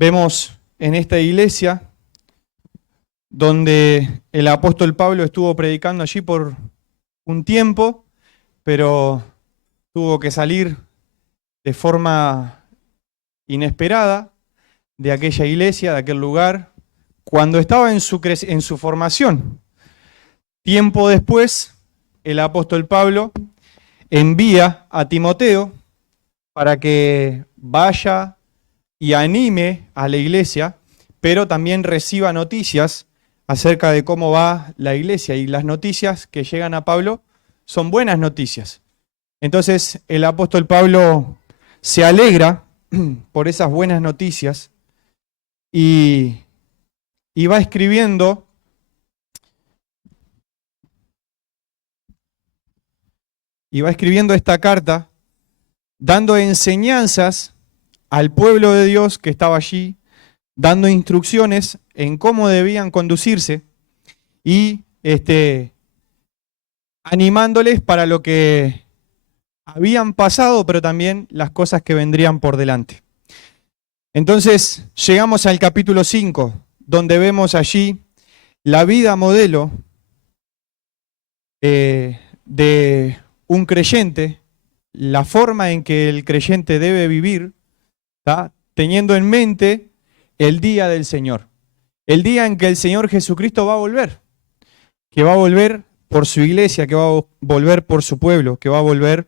Vemos en esta iglesia donde el apóstol Pablo estuvo predicando allí por un tiempo, pero tuvo que salir de forma inesperada de aquella iglesia, de aquel lugar, cuando estaba en su formación. Tiempo después, el apóstol Pablo envía a Timoteo para que vaya y anime a la iglesia, pero también reciba noticias acerca de cómo va la iglesia. Y las noticias que llegan a Pablo son buenas noticias. Entonces el apóstol Pablo se alegra por esas buenas noticias y va escribiendo esta carta, dando enseñanzas al pueblo de Dios que estaba allí, dando instrucciones en cómo debían conducirse y animándoles para lo que habían pasado, pero también las cosas que vendrían por delante. Entonces llegamos al capítulo 5, donde vemos allí la vida modelo de un creyente, la forma en que el creyente debe vivir, ¿tá? Teniendo en mente el día del Señor, el día en que el Señor Jesucristo va a volver, que va a volver por su iglesia, que va a volver por su pueblo, que va a volver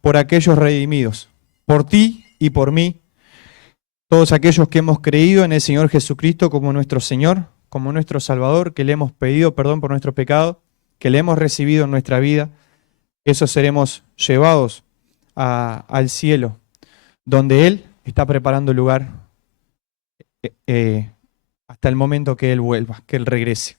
por aquellos redimidos, por ti y por mí, todos aquellos que hemos creído en el Señor Jesucristo como nuestro Señor, como nuestro Salvador, que le hemos pedido perdón por nuestro pecado, que le hemos recibido en nuestra vida, esos seremos llevados al cielo, donde Él está preparando el lugar hasta el momento que Él vuelva, que Él regrese.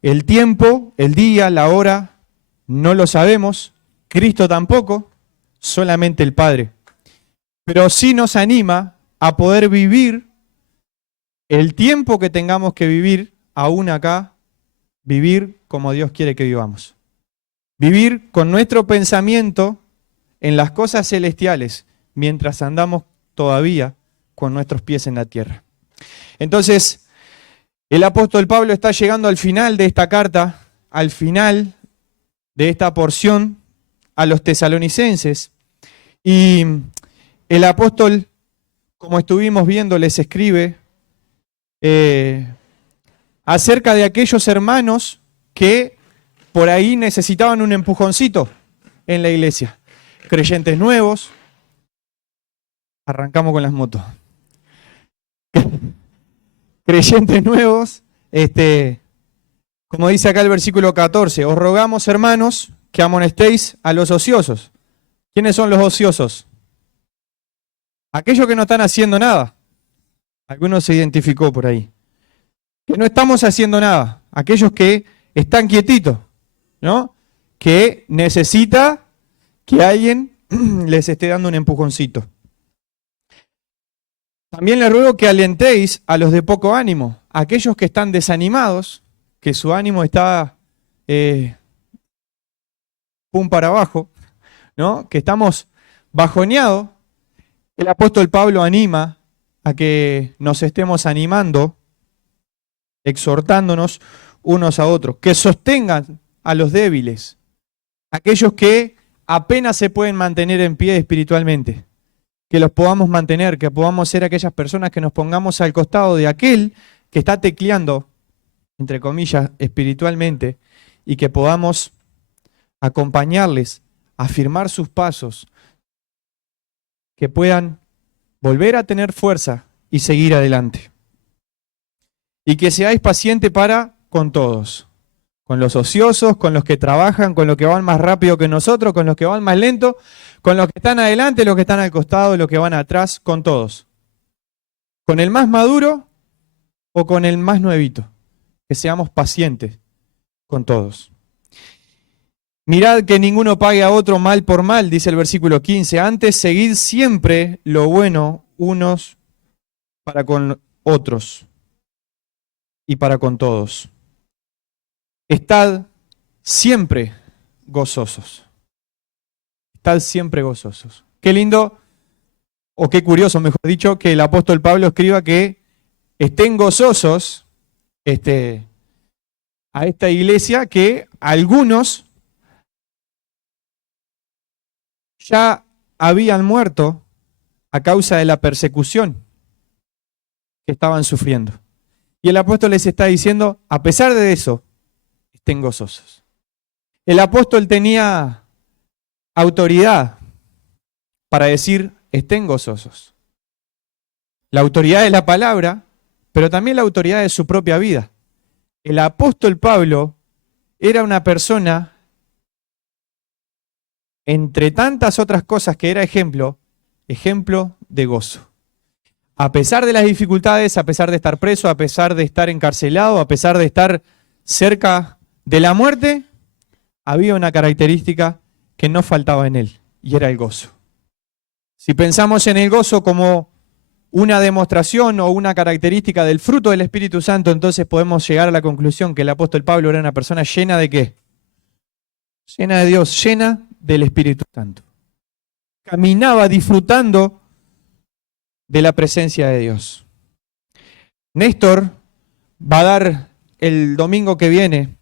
El tiempo, el día, la hora, no lo sabemos, Cristo tampoco, solamente el Padre. Pero sí nos anima a poder vivir el tiempo que tengamos que vivir, aún acá, vivir como Dios quiere que vivamos. Vivir con nuestro pensamiento en las cosas celestiales, mientras andamos todavía con nuestros pies en la tierra. Entonces, el apóstol Pablo está llegando al final de esta carta, al final de esta porción a los tesalonicenses, y el apóstol, como estuvimos viendo, les escribe acerca de aquellos hermanos que por ahí necesitaban un empujoncito en la iglesia. Creyentes nuevos. Arrancamos con las motos. Creyentes nuevos, como dice acá el versículo 14, os rogamos, hermanos, que amonestéis a los ociosos. ¿Quiénes son los ociosos? Aquellos que no están haciendo nada. Algunos se identificó por ahí. Que no estamos haciendo nada. Aquellos que están quietitos, ¿no? Que necesita que alguien les esté dando un empujoncito. También les ruego que alentéis a los de poco ánimo, aquellos que están desanimados, que su ánimo está pum para abajo, ¿no? Que estamos bajoneados. El apóstol Pablo anima a que nos estemos animando, exhortándonos unos a otros, que sostengan a los débiles, aquellos que apenas se pueden mantener en pie espiritualmente, que los podamos mantener, que podamos ser aquellas personas que nos pongamos al costado de aquel que está tecleando, entre comillas, espiritualmente, y que podamos acompañarles, afirmar sus pasos, que puedan volver a tener fuerza y seguir adelante. Y que seáis pacientes para con todos, con los ociosos, con los que trabajan, con los que van más rápido que nosotros, con los que van más lento, con los que están adelante, los que están al costado, los que van atrás, con todos. Con el más maduro o con el más nuevito. Que seamos pacientes con todos. Mirad que ninguno pague a otro mal por mal, dice el versículo 15. Antes seguid siempre lo bueno unos para con otros y para con todos. Estad siempre gozosos. Estad siempre gozosos. Qué lindo o qué curioso, mejor dicho, que el apóstol Pablo escriba que estén gozosos a esta iglesia, que algunos ya habían muerto a causa de la persecución que estaban sufriendo. Y el apóstol les está diciendo, a pesar de eso, estén gozosos. El apóstol tenía autoridad para decir, estén gozosos. La autoridad de la palabra, pero también la autoridad de su propia vida. El apóstol Pablo era una persona, entre tantas otras cosas que era ejemplo de gozo. A pesar de las dificultades, a pesar de estar preso, a pesar de estar encarcelado, a pesar de estar cerca de la muerte, había una característica que no faltaba en él, y era el gozo. Si pensamos en el gozo como una demostración o una característica del fruto del Espíritu Santo, entonces podemos llegar a la conclusión que el apóstol Pablo era una persona llena ¿de qué? Llena de Dios, llena del Espíritu Santo. Caminaba disfrutando de la presencia de Dios. Néstor va a dar el domingo que viene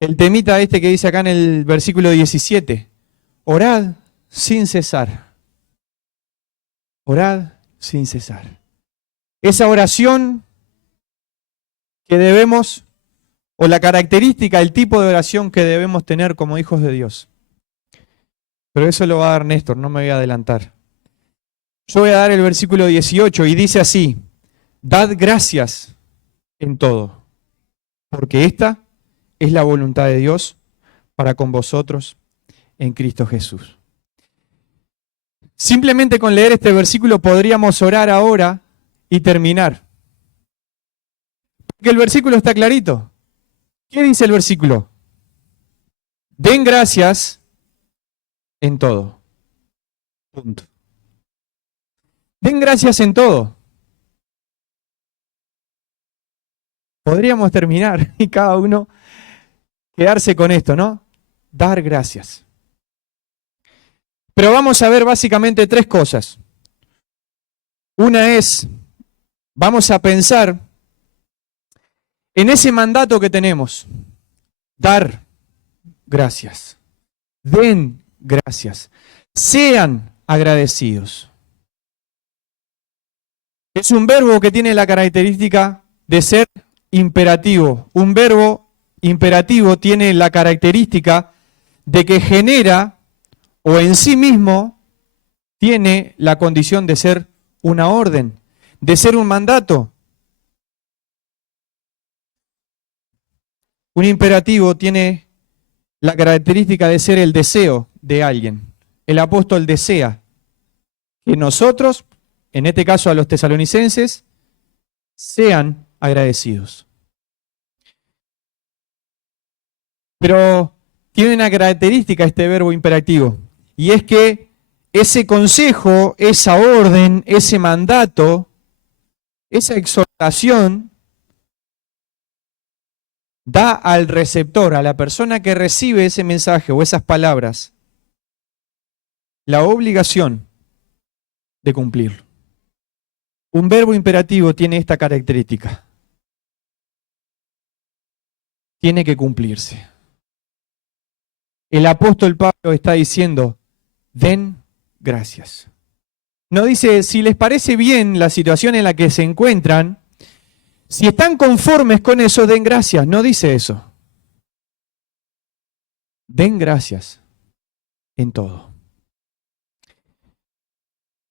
el temita que dice acá en el versículo 17. Orad sin cesar. Orad sin cesar. Esa oración que debemos, o la característica, el tipo de oración que debemos tener como hijos de Dios. Pero eso lo va a dar Néstor, no me voy a adelantar. Yo voy a dar el versículo 18 y dice así: dad gracias en todo, porque esta es la voluntad de Dios para con vosotros en Cristo Jesús. Simplemente con leer este versículo podríamos orar ahora y terminar. Porque el versículo está clarito. ¿Qué dice el versículo? Den gracias en todo. Punto. Den gracias en todo. Podríamos terminar y cada uno quedarse con esto, ¿no? Dar gracias. Pero vamos a ver básicamente tres cosas. Una es, vamos a pensar en ese mandato que tenemos. Dar gracias. Den gracias. Sean agradecidos. Es un verbo que tiene la característica de ser imperativo. Un verbo imperativo tiene la característica de que genera o en sí mismo tiene la condición de ser una orden, de ser un mandato. Un imperativo tiene la característica de ser el deseo de alguien. El apóstol desea que nosotros, en este caso a los tesalonicenses, sean agradecidos. Pero tiene una característica este verbo imperativo, y es que ese consejo, esa orden, ese mandato, esa exhortación, da al receptor, a la persona que recibe ese mensaje o esas palabras, la obligación de cumplirlo. Un verbo imperativo tiene esta característica. Tiene que cumplirse. El apóstol Pablo está diciendo, den gracias. No dice, si les parece bien la situación en la que se encuentran, si están conformes con eso, den gracias. No dice eso. Den gracias en todo.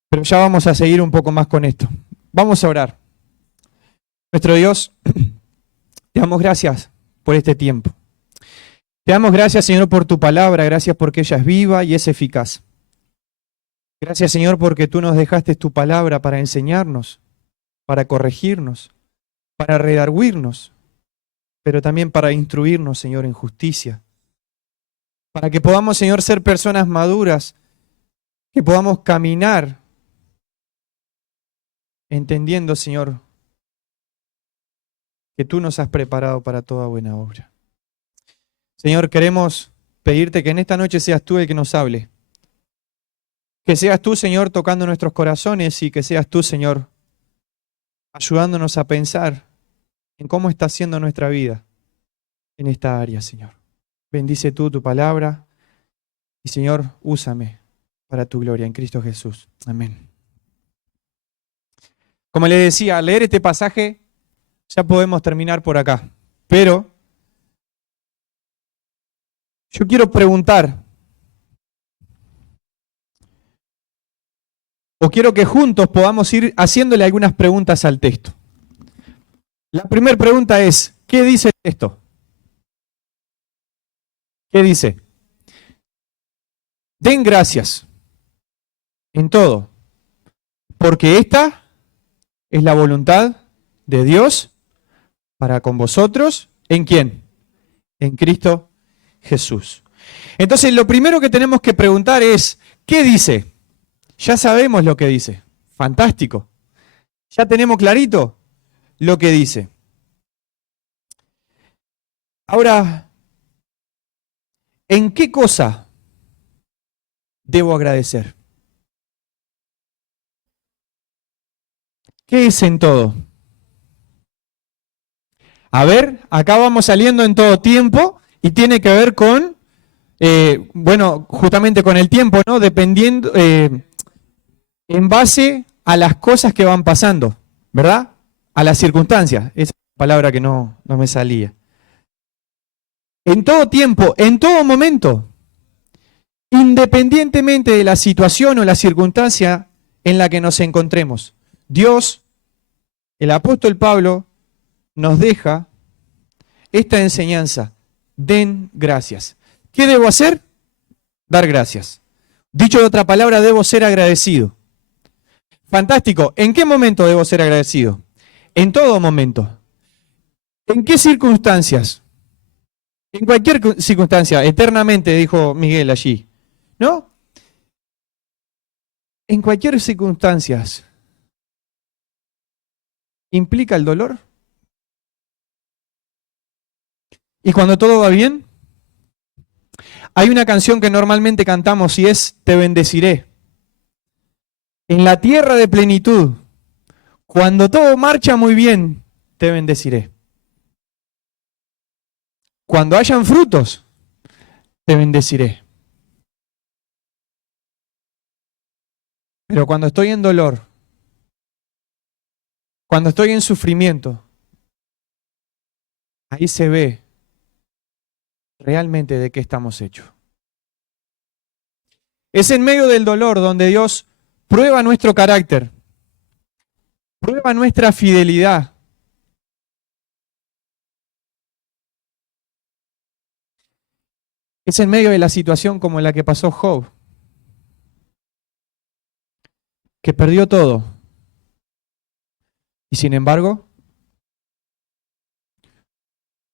Pero ya vamos a seguir un poco más con esto. Vamos a orar. Nuestro Dios, te damos gracias por este tiempo. Te damos gracias, Señor, por tu palabra. Gracias porque ella es viva y es eficaz. Gracias, Señor, porque tú nos dejaste tu palabra para enseñarnos, para corregirnos, para redarguirnos, pero también para instruirnos, Señor, en justicia. Para que podamos, Señor, ser personas maduras, que podamos caminar entendiendo, Señor, que tú nos has preparado para toda buena obra. Señor, queremos pedirte que en esta noche seas tú el que nos hable. Que seas tú, Señor, tocando nuestros corazones y que seas tú, Señor, ayudándonos a pensar en cómo está siendo nuestra vida en esta área, Señor. Bendice tú tu palabra y, Señor, úsame para tu gloria en Cristo Jesús. Amén. Como les decía, al leer este pasaje ya podemos terminar por acá, pero yo quiero preguntar, o quiero que juntos podamos ir haciéndole algunas preguntas al texto. La primera pregunta es, ¿qué dice el texto? ¿Qué dice? Den gracias en todo, porque esta es la voluntad de Dios para con vosotros. ¿En quién? En Cristo Jesús. Entonces, lo primero que tenemos que preguntar es, ¿qué dice? Ya sabemos lo que dice. Fantástico. Ya tenemos clarito lo que dice. Ahora, ¿en qué cosa debo agradecer? ¿Qué es en todo? A ver, acá vamos saliendo en todo tiempo y tiene que ver con, bueno, justamente con el tiempo, ¿no? Dependiendo, en base a las cosas que van pasando, ¿verdad? A las circunstancias. Esa palabra que no me salía. En todo tiempo, en todo momento, independientemente de la situación o la circunstancia en la que nos encontremos, Dios, el apóstol Pablo, nos deja esta enseñanza. Den gracias. ¿Qué debo hacer? Dar gracias. Dicho de otra palabra, debo ser agradecido. Fantástico. ¿En qué momento debo ser agradecido? En todo momento. ¿En qué circunstancias? En cualquier circunstancia, eternamente, dijo Miguel allí. ¿No? En cualquier circunstancia. ¿Implica el dolor? ¿Y cuando todo va bien? Hay una canción que normalmente cantamos y es Te bendeciré. En la tierra de plenitud, cuando todo marcha muy bien, te bendeciré. Cuando hayan frutos, te bendeciré. Pero cuando estoy en dolor, cuando estoy en sufrimiento, ahí se ve realmente de qué estamos hechos. Es en medio del dolor donde Dios prueba nuestro carácter, prueba nuestra fidelidad. Es en medio de la situación como la que pasó Job, que perdió todo. Y sin embargo,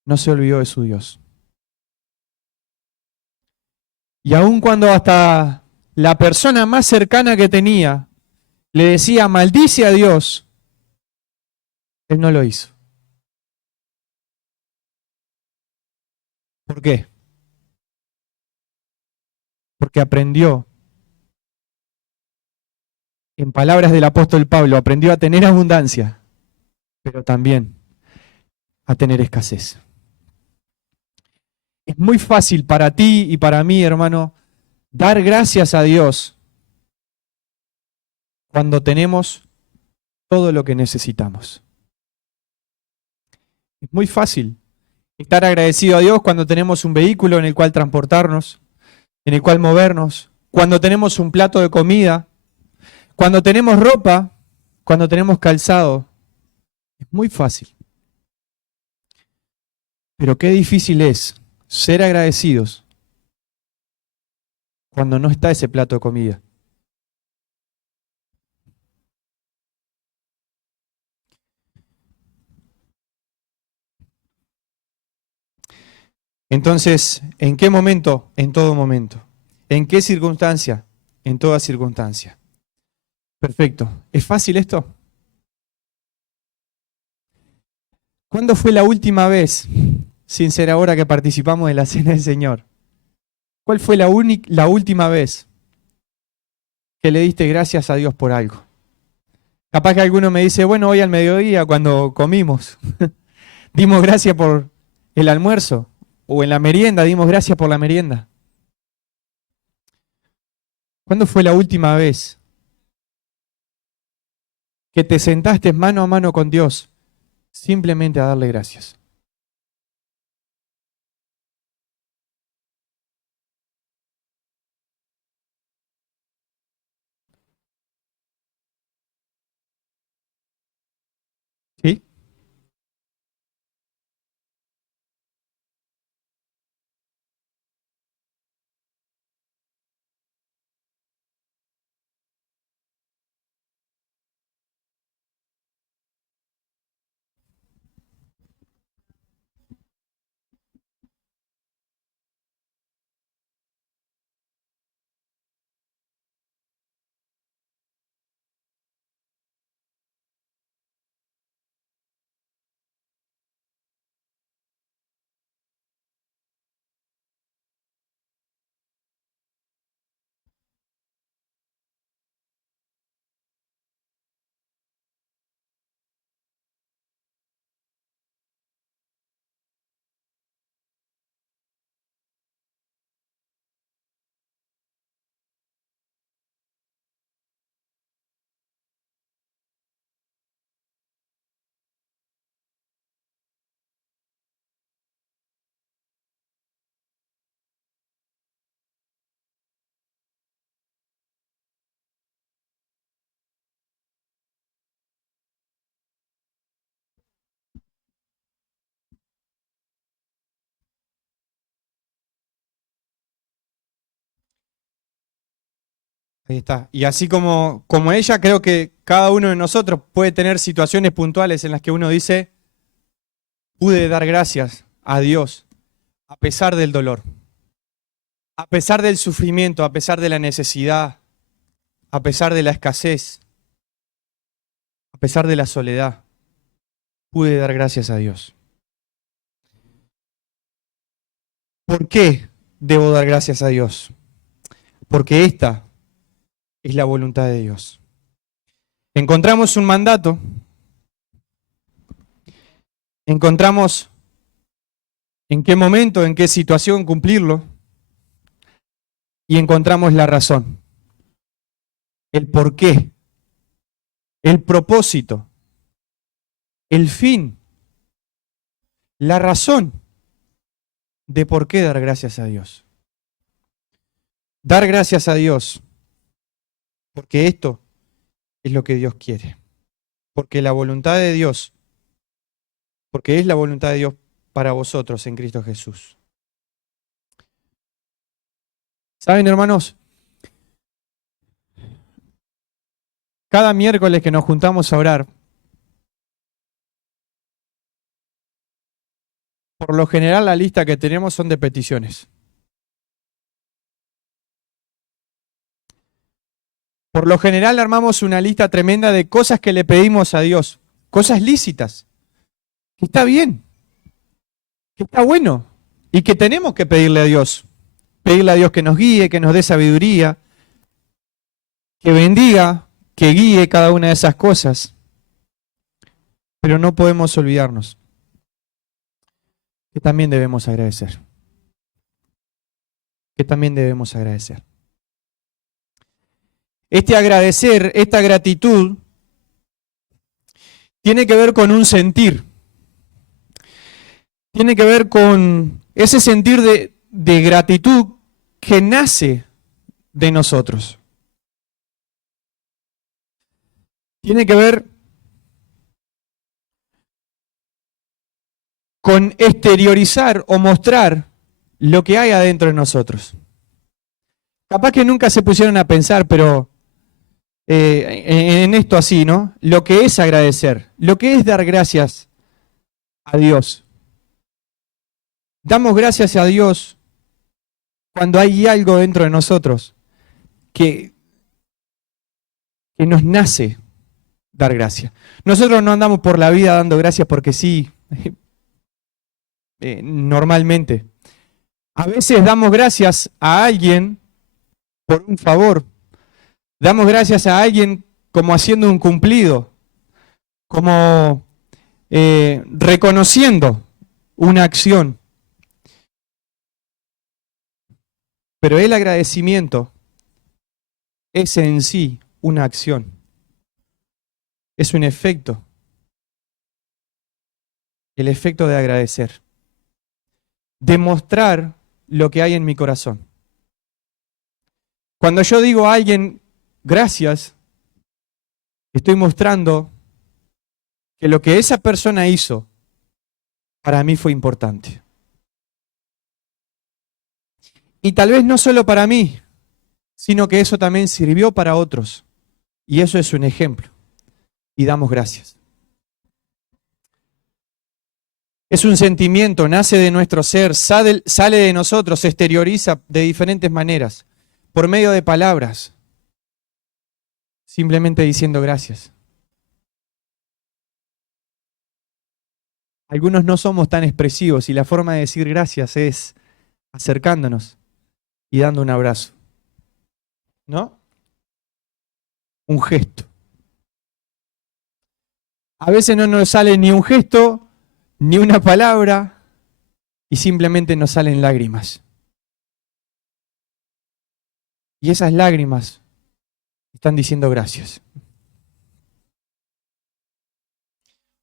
no se olvidó de su Dios. Y aun cuando hasta la persona más cercana que tenía le decía, maldice a Dios, él no lo hizo. ¿Por qué? Porque aprendió, en palabras del apóstol Pablo, aprendió a tener abundancia, pero también a tener escasez. Es muy fácil para ti y para mí, hermano, dar gracias a Dios cuando tenemos todo lo que necesitamos. Es muy fácil estar agradecido a Dios cuando tenemos un vehículo en el cual transportarnos, en el cual movernos, cuando tenemos un plato de comida, cuando tenemos ropa, cuando tenemos calzado. Es muy fácil. Pero qué difícil es ser agradecidos cuando no está ese plato de comida. Entonces, ¿en qué momento? En todo momento. ¿En qué circunstancia? En toda circunstancia. Perfecto. ¿Es fácil esto? ¿Cuándo fue la última vez, sin ser ahora, que participamos de la Cena del Señor? ¿Cuál fue la última vez que le diste gracias a Dios por algo. Capaz que alguno me dice, bueno, hoy al mediodía cuando comimos, dimos gracias por el almuerzo, o en la merienda dimos gracias por la merienda. ¿Cuándo fue la última vez que te sentaste mano a mano con Dios simplemente a darle gracias? ¿Sí? Ahí está. Y así como ella, creo que cada uno de nosotros puede tener situaciones puntuales en las que uno dice, pude dar gracias a Dios a pesar del dolor, a pesar del sufrimiento, a pesar de la necesidad, a pesar de la escasez, a pesar de la soledad. Pude dar gracias a Dios. ¿Por qué debo dar gracias a Dios? Porque esta es la voluntad de Dios. Encontramos un mandato, encontramos en qué momento, en qué situación cumplirlo, y encontramos la razón, el porqué, el propósito, el fin, la razón de por qué dar gracias a Dios. Dar gracias a Dios, porque esto es lo que Dios quiere, porque la voluntad de Dios, porque es la voluntad de Dios para vosotros en Cristo Jesús. ¿Saben, hermanos? Cada miércoles que nos juntamos a orar, por lo general la lista que tenemos son de peticiones. Por lo general armamos una lista tremenda de cosas que le pedimos a Dios, cosas lícitas, que está bien, que está bueno y que tenemos que pedirle a Dios. Pedirle a Dios que nos guíe, que nos dé sabiduría, que bendiga, que guíe cada una de esas cosas. Pero no podemos olvidarnos que también debemos agradecer. Que también debemos agradecer. Este agradecer, esta gratitud, tiene que ver con un sentir. Tiene que ver con ese sentir de gratitud que nace de nosotros. Tiene que ver con exteriorizar o mostrar lo que hay adentro de nosotros. Capaz que nunca se pusieron a pensar, pero en esto así, ¿no? Lo que es agradecer, lo que es dar gracias a Dios. Damos gracias a Dios cuando hay algo dentro de nosotros que nos nace dar gracias. Nosotros no andamos por la vida dando gracias porque sí, normalmente. A veces damos gracias a alguien por un favor. Damos gracias a alguien como haciendo un cumplido, como reconociendo una acción. Pero el agradecimiento es en sí una acción, es un efecto, el efecto de agradecer. Demostrar lo que hay en mi corazón. Cuando yo digo a alguien gracias, estoy mostrando que lo que esa persona hizo para mí fue importante. Y tal vez no solo para mí, sino que eso también sirvió para otros. Y eso es un ejemplo. Y damos gracias. Es un sentimiento, nace de nuestro ser, sale de nosotros, se exterioriza de diferentes maneras, por medio de palabras, simplemente diciendo gracias. Algunos no somos tan expresivos y la forma de decir gracias es acercándonos y dando un abrazo, ¿no? Un gesto. A veces no nos sale ni un gesto, ni una palabra, y simplemente nos salen lágrimas. Y esas lágrimas están diciendo gracias.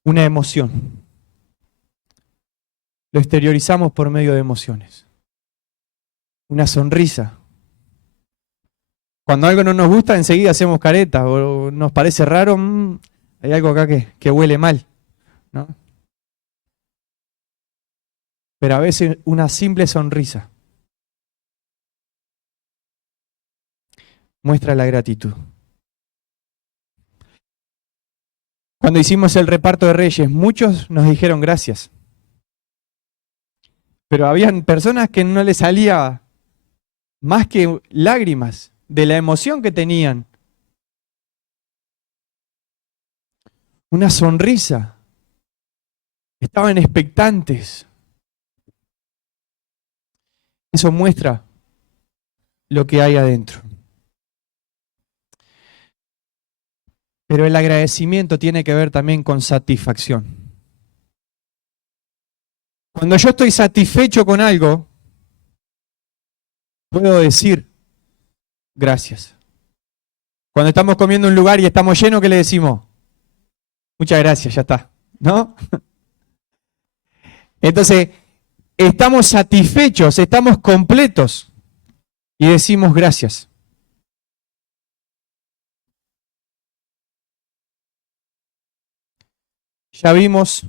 Una emoción. Lo exteriorizamos por medio de emociones. Una sonrisa. Cuando algo no nos gusta, enseguida hacemos careta o nos parece raro, hay algo acá que huele mal, ¿no? Pero a veces una simple sonrisa muestra la gratitud. Cuando hicimos el reparto de reyes, muchos nos dijeron gracias. Pero habían personas que no les salía más que lágrimas de la emoción que tenían. Una sonrisa. Estaban expectantes. Eso muestra lo que hay adentro. Pero el agradecimiento tiene que ver también con satisfacción. Cuando yo estoy satisfecho con algo, puedo decir gracias. Cuando estamos comiendo en un lugar y estamos llenos, ¿qué le decimos? Muchas gracias, ya está. ¿No? Entonces, estamos satisfechos, estamos completos y decimos gracias. Ya vimos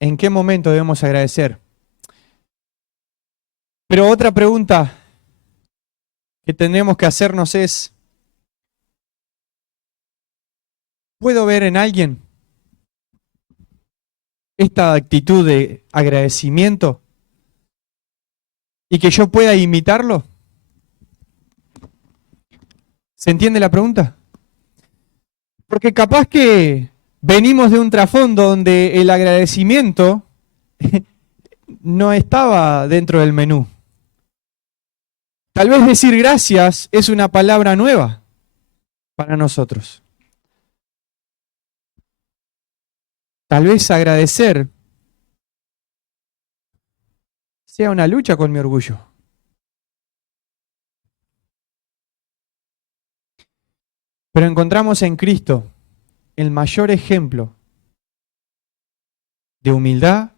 en qué momento debemos agradecer. Pero otra pregunta que tenemos que hacernos es, ¿puedo ver en alguien esta actitud de agradecimiento y que yo pueda imitarlo? ¿Se entiende la pregunta? Porque capaz que venimos de un trasfondo donde el agradecimiento no estaba dentro del menú. Tal vez decir gracias es una palabra nueva para nosotros. Tal vez agradecer sea una lucha con mi orgullo. Pero encontramos en Cristo el mayor ejemplo de humildad,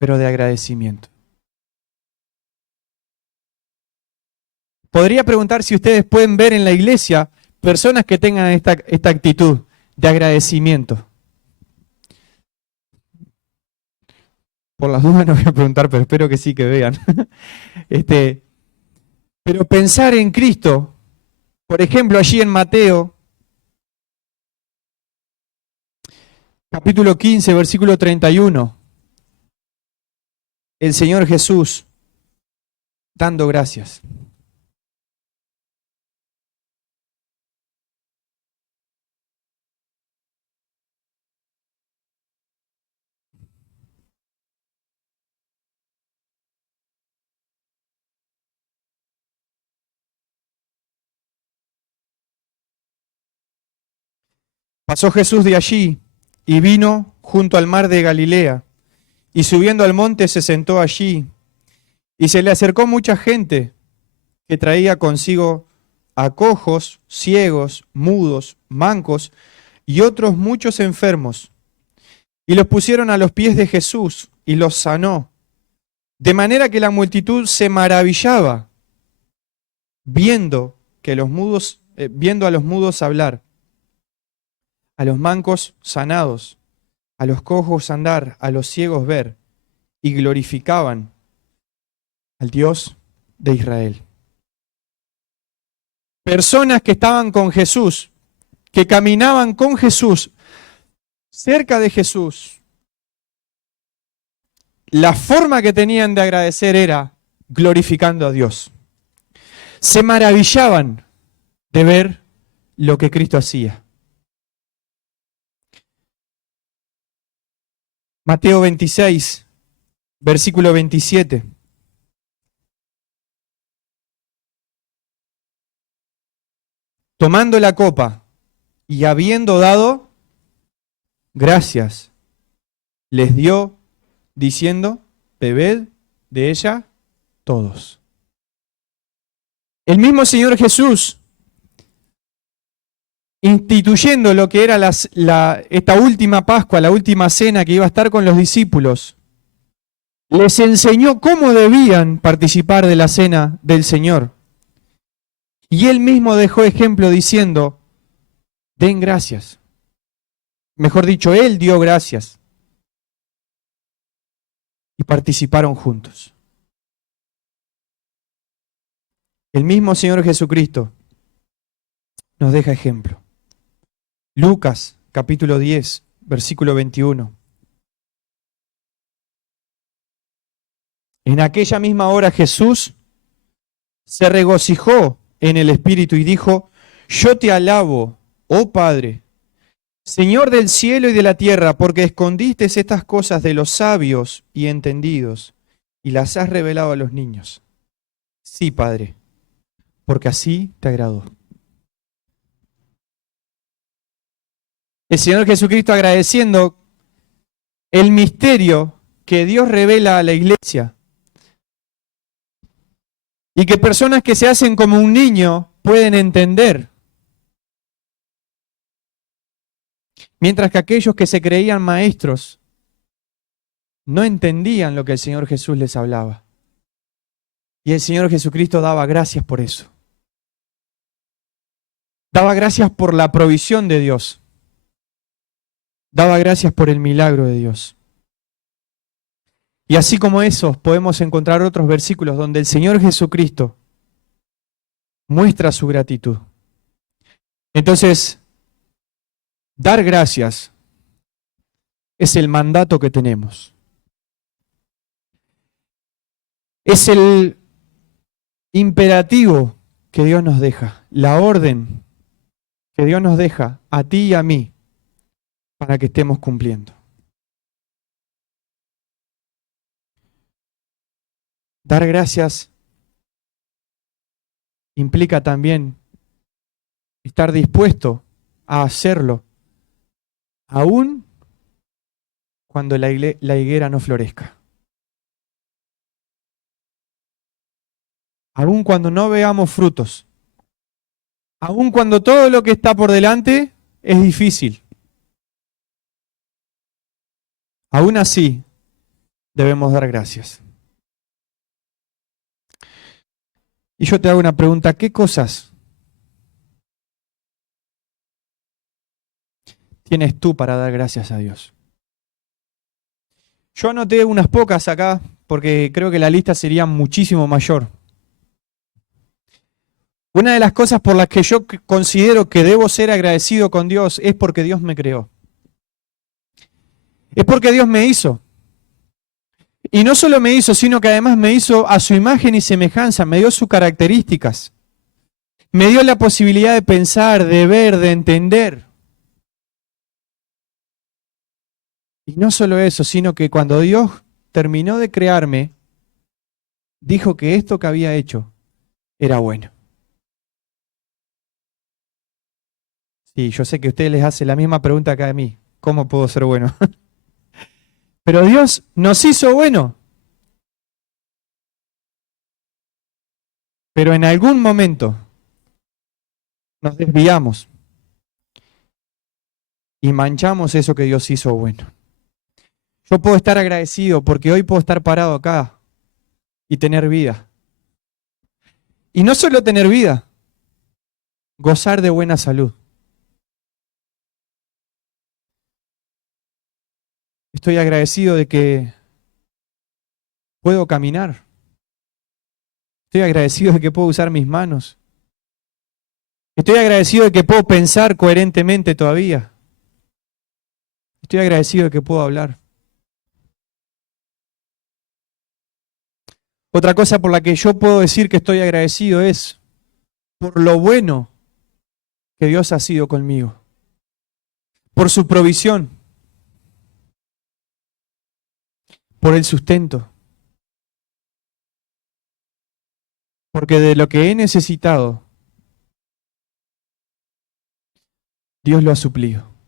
pero de agradecimiento. Podría preguntar si ustedes pueden ver en la iglesia personas que tengan esta actitud de agradecimiento. Por las dudas no voy a preguntar, pero espero que sí que vean. Pero pensar en Cristo, por ejemplo, allí en Mateo, capítulo 15, versículo 31, el Señor Jesús dando gracias. Pasó Jesús de allí y vino junto al mar de Galilea, y subiendo al monte se sentó allí, y se le acercó mucha gente que traía consigo a cojos, ciegos, mudos, mancos y otros muchos enfermos, y los pusieron a los pies de Jesús y los sanó, de manera que la multitud se maravillaba viendo a los mudos hablar, a los mancos sanados, a los cojos andar, a los ciegos ver, y glorificaban al Dios de Israel. Personas que estaban con Jesús, que caminaban con Jesús, cerca de Jesús, la forma que tenían de agradecer era glorificando a Dios. Se maravillaban de ver lo que Cristo hacía. Mateo 26, versículo 27. Tomando la copa y habiendo dado gracias, les dio diciendo, bebed de ella todos. El mismo Señor Jesús, instituyendo lo que era esta última Pascua, la última cena que iba a estar con los discípulos, les enseñó cómo debían participar de la cena del Señor. Y él mismo dejó ejemplo diciendo, den gracias. Mejor dicho, él dio gracias. Y participaron juntos. El mismo Señor Jesucristo nos deja ejemplo. Lucas, capítulo 10, versículo 21. En aquella misma hora Jesús se regocijó en el Espíritu y dijo, yo te alabo, oh Padre, Señor del cielo y de la tierra, porque escondiste estas cosas de los sabios y entendidos y las has revelado a los niños. Sí, Padre, porque así te agradó. El Señor Jesucristo agradeciendo el misterio que Dios revela a la iglesia y que personas que se hacen como un niño pueden entender, mientras que aquellos que se creían maestros no entendían lo que el Señor Jesús les hablaba. Y el Señor Jesucristo daba gracias por eso. Daba gracias por la provisión de Dios. Daba gracias por el milagro de Dios. Y así como esos, podemos encontrar otros versículos donde el Señor Jesucristo muestra su gratitud. Entonces, dar gracias es el mandato que tenemos. Es el imperativo que Dios nos deja, la orden que Dios nos deja a ti y a mí para que estemos cumpliendo. Dar gracias implica también estar dispuesto a hacerlo, aun cuando la higuera no florezca. Aun cuando no veamos frutos. Aun cuando todo lo que está por delante es difícil. Aún así, debemos dar gracias. Y yo te hago una pregunta, ¿qué cosas tienes tú para dar gracias a Dios? Yo anoté unas pocas acá, porque creo que la lista sería muchísimo mayor. Una de las cosas por las que yo considero que debo ser agradecido con Dios es porque Dios me creó. Es porque Dios me hizo. Y no solo me hizo, sino que además me hizo a su imagen y semejanza, me dio sus características. Me dio la posibilidad de pensar, de ver, de entender. Y no solo eso, sino que cuando Dios terminó de crearme, dijo que esto que había hecho era bueno. Sí, yo sé que a ustedes les hace la misma pregunta que a mí. ¿Cómo puedo ser bueno? Pero Dios nos hizo bueno. Pero en algún momento nos desviamos y manchamos eso que Dios hizo bueno. Yo puedo estar agradecido porque hoy puedo estar parado acá y tener vida. Y no solo tener vida, gozar de buena salud. Estoy agradecido de que puedo caminar. Estoy agradecido de que puedo usar mis manos. Estoy agradecido de que puedo pensar coherentemente todavía. Estoy agradecido de que puedo hablar. Otra cosa por la que yo puedo decir que estoy agradecido es por lo bueno que Dios ha sido conmigo, por su provisión, por el sustento, porque de lo que he necesitado, Dios lo ha suplido.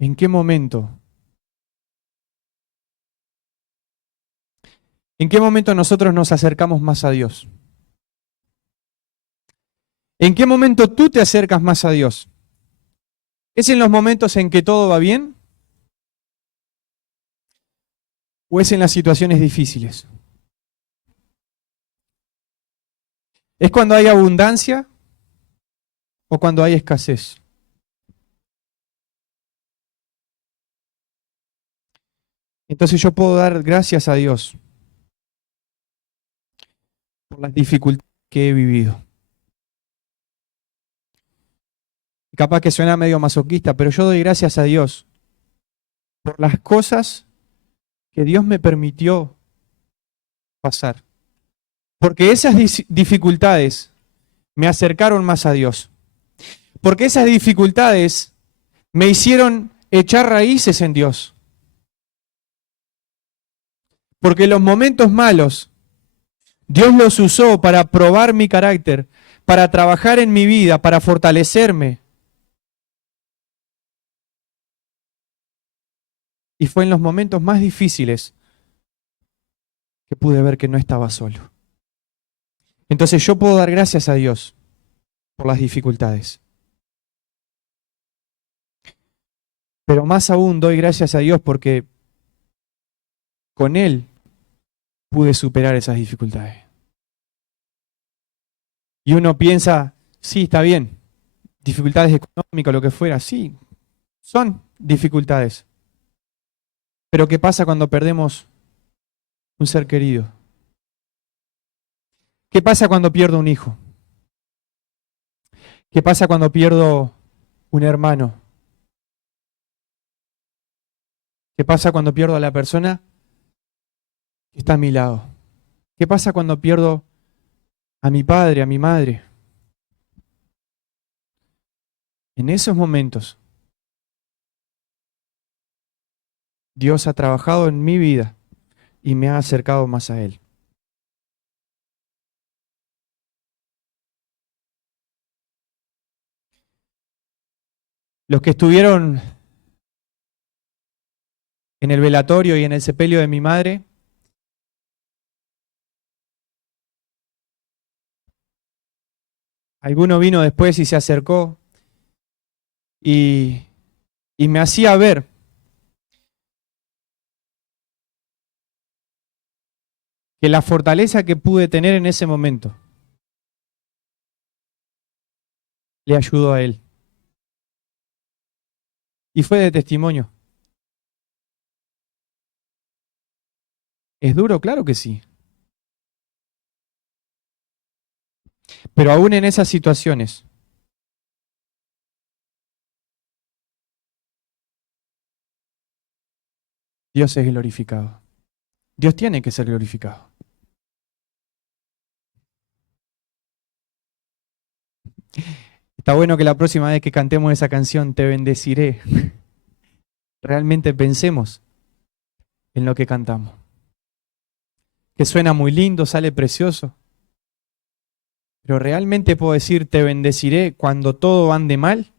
¿En qué momento? ¿En qué momento nosotros nos acercamos más a Dios? ¿En qué momento tú te acercas más a Dios? ¿Es en los momentos en que todo va bien? ¿O es en las situaciones difíciles? ¿Es cuando hay abundancia o cuando hay escasez? Entonces yo puedo dar gracias a Dios por las dificultades que he vivido. Capaz que suena medio masoquista, pero yo doy gracias a Dios por las cosas que Dios me permitió pasar. Porque esas dificultades me acercaron más a Dios. Porque esas dificultades me hicieron echar raíces en Dios. Porque los momentos malos, Dios los usó para probar mi carácter, para trabajar en mi vida, para fortalecerme. Y fue en los momentos más difíciles que pude ver que no estaba solo. Entonces yo puedo dar gracias a Dios por las dificultades. Pero más aún doy gracias a Dios porque con Él pude superar esas dificultades. Y uno piensa, sí, está bien, dificultades económicas, lo que fuera, sí, son dificultades. Pero ¿qué pasa cuando perdemos un ser querido? ¿Qué pasa cuando pierdo un hijo? ¿Qué pasa cuando pierdo un hermano? ¿Qué pasa cuando pierdo a la persona que está a mi lado? ¿Qué pasa cuando pierdo a mi padre, a mi madre? En esos momentos, Dios ha trabajado en mi vida y me ha acercado más a Él. Los que estuvieron en el velatorio y en el sepelio de mi madre, alguno vino después y se acercó y, y me hacía ver que la fortaleza que pude tener en ese momento le ayudó a él. Y fue de testimonio. ¿Es duro? Claro que sí. Pero aún en esas situaciones, Dios es glorificado. Dios tiene que ser glorificado. Está bueno que la próxima vez que cantemos esa canción, Te bendeciré, realmente pensemos en lo que cantamos. Que suena muy lindo, sale precioso. Pero realmente puedo decir, te bendeciré cuando todo ande mal.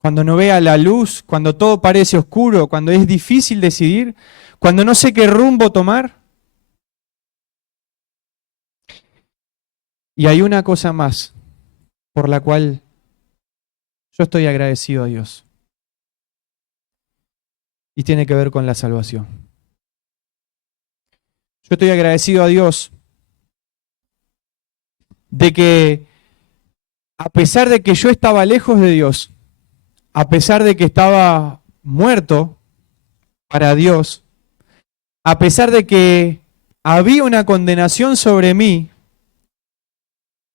Cuando no vea la luz, cuando todo parece oscuro, cuando es difícil decidir, cuando no sé qué rumbo tomar. Y hay una cosa más por la cual yo estoy agradecido a Dios. Y tiene que ver con la salvación. Yo estoy agradecido a Dios de que a pesar de que yo estaba lejos de Dios, a pesar de que estaba muerto para Dios, a pesar de que había una condenación sobre mí,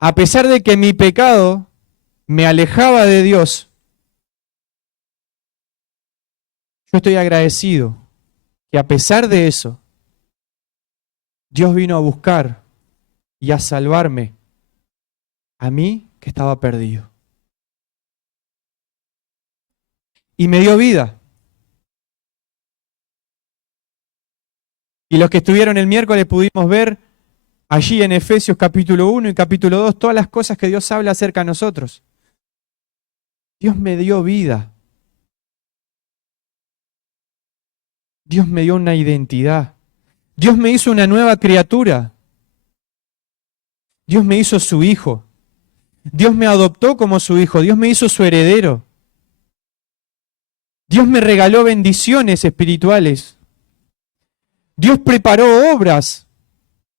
a pesar de que mi pecado me alejaba de Dios, yo estoy agradecido que a pesar de eso, Dios vino a buscar y a salvarme a mí que estaba perdido. Y me dio vida. Y los que estuvieron el miércoles pudimos ver allí en Efesios capítulo 1 y capítulo 2 todas las cosas que Dios habla acerca de nosotros. Dios me dio vida. Dios me dio una identidad. Dios me hizo una nueva criatura. Dios me hizo su hijo. Dios me adoptó como su hijo. Dios me hizo su heredero. Dios me regaló bendiciones espirituales. Dios preparó obras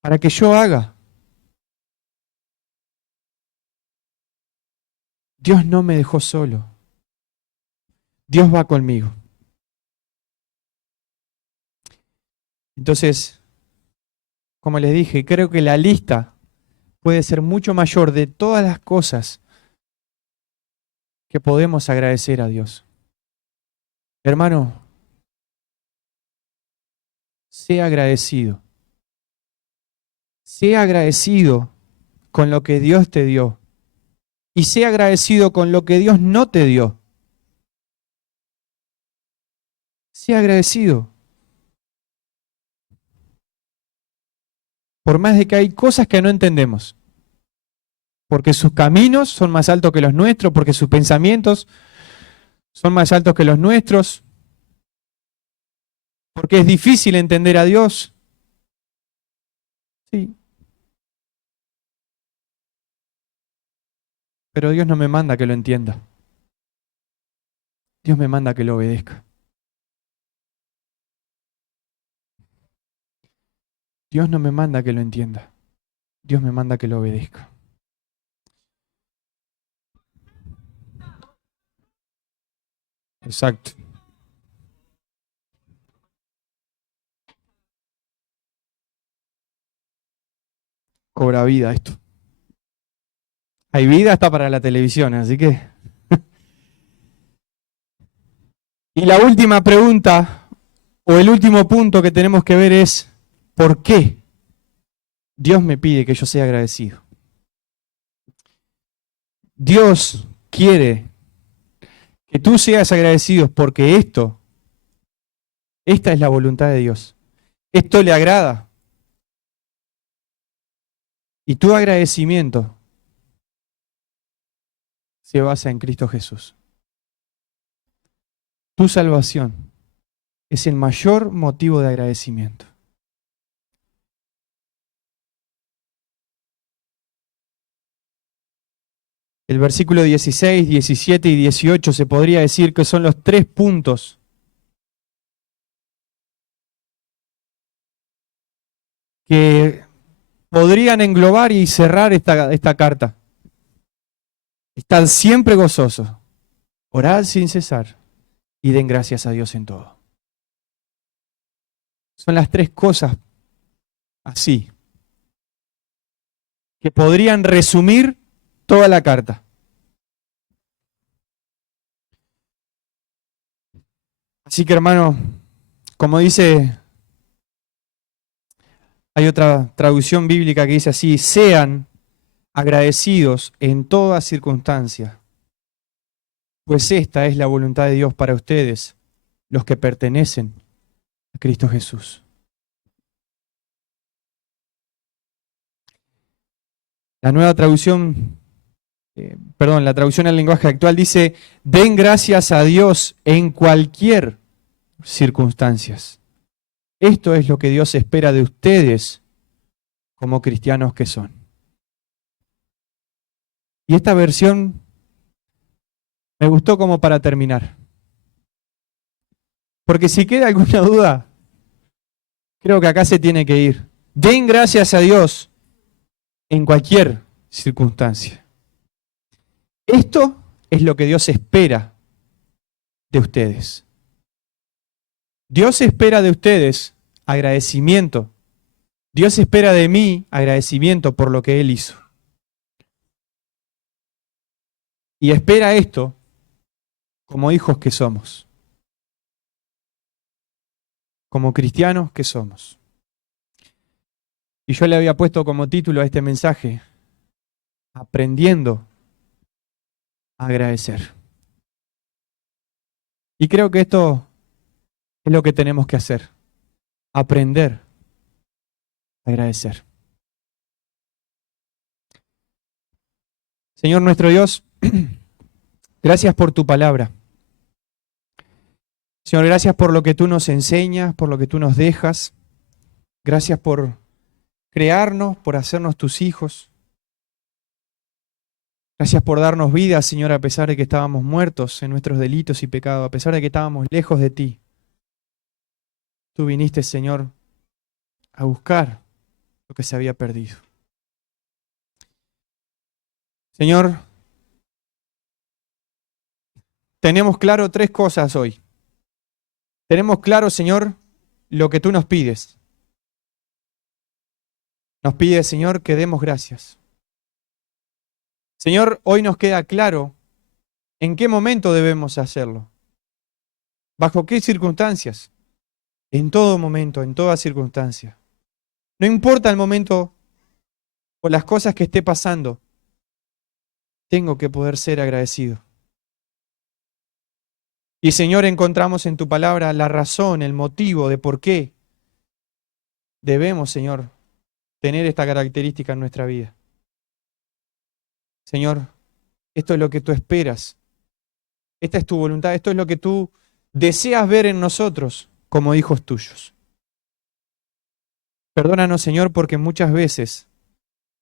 para que yo haga. Dios no me dejó solo. Dios va conmigo. Entonces, como les dije, creo que la lista puede ser mucho mayor de todas las cosas que podemos agradecer a Dios. Hermano, sea agradecido. Sea agradecido con lo que Dios te dio. Y sea agradecido con lo que Dios no te dio. Sea agradecido. Por más de que hay cosas que no entendemos. Porque sus caminos son más altos que los nuestros, porque sus pensamientos son más altos que los nuestros, porque es difícil entender a Dios. Sí. Pero Dios no me manda que lo entienda. Dios me manda que lo obedezca. Dios no me manda que lo entienda. Dios me manda que lo obedezca. Exacto. Cobra vida esto. Hay vida hasta para la televisión, así que... Y la última pregunta, o el último punto que tenemos que ver es, ¿por qué Dios me pide que yo sea agradecido? Dios quiere que tú seas agradecido porque esta es la voluntad de Dios. Esto le agrada. Y tu agradecimiento se basa en Cristo Jesús. Tu salvación es el mayor motivo de agradecimiento. El versículo 16, 17 y 18 se podría decir que son los 3 puntos que podrían englobar y cerrar esta carta. Estad siempre gozosos, orad sin cesar y den gracias a Dios en todo. Son las 3 cosas así que podrían resumir toda la carta. Así que hermano, como dice, hay otra traducción bíblica que dice así, sean agradecidos en toda circunstancia, pues esta es la voluntad de Dios para ustedes, los que pertenecen a Cristo Jesús. La nueva traducción, la traducción al lenguaje actual dice, den gracias a Dios en cualquier circunstancias. Esto es lo que Dios espera de ustedes como cristianos que son. Y esta versión me gustó como para terminar. Porque si queda alguna duda, creo que acá se tiene que ir. Den gracias a Dios en cualquier circunstancia. Esto es lo que Dios espera de ustedes. Dios espera de ustedes agradecimiento. Dios espera de mí agradecimiento por lo que Él hizo. Y espera esto como hijos que somos. Como cristianos que somos. Y yo le había puesto como título a este mensaje, aprendiendo a agradecer. Y creo que esto es lo que tenemos que hacer, aprender a agradecer. Señor nuestro Dios, gracias por tu palabra. Señor, gracias por lo que tú nos enseñas, por lo que tú nos dejas. Gracias por crearnos, por hacernos tus hijos. Gracias por darnos vida, Señor, a pesar de que estábamos muertos en nuestros delitos y pecados, a pesar de que estábamos lejos de ti. Tú viniste, Señor, a buscar lo que se había perdido. Señor, tenemos claro tres cosas hoy. Tenemos claro, Señor, lo que tú nos pides. Nos pides, Señor, que demos gracias. Señor, hoy nos queda claro en qué momento debemos hacerlo. ¿Bajo qué circunstancias? En todo momento, en toda circunstancia. No importa el momento o las cosas que esté pasando, tengo que poder ser agradecido. Y Señor, encontramos en tu palabra la razón, el motivo de por qué debemos, Señor, tener esta característica en nuestra vida. Señor, esto es lo que tú esperas. Esta es tu voluntad, esto es lo que tú deseas ver en nosotros como hijos tuyos. Perdónanos, Señor, porque muchas veces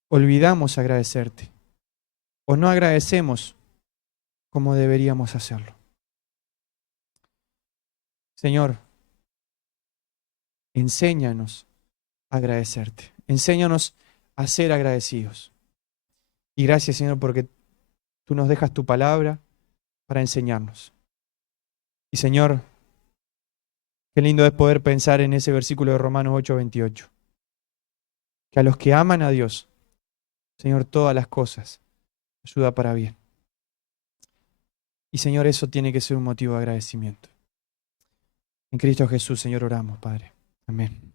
olvidamos agradecerte o no agradecemos como deberíamos hacerlo. Señor, enséñanos a agradecerte. Enséñanos a ser agradecidos. Y gracias, Señor, porque tú nos dejas tu palabra para enseñarnos. Y Señor, qué lindo es poder pensar en ese versículo de Romanos 8:28. Que a los que aman a Dios, Señor, todas las cosas ayuda para bien. Y Señor, eso tiene que ser un motivo de agradecimiento. En Cristo Jesús, Señor, oramos, Padre. Amén.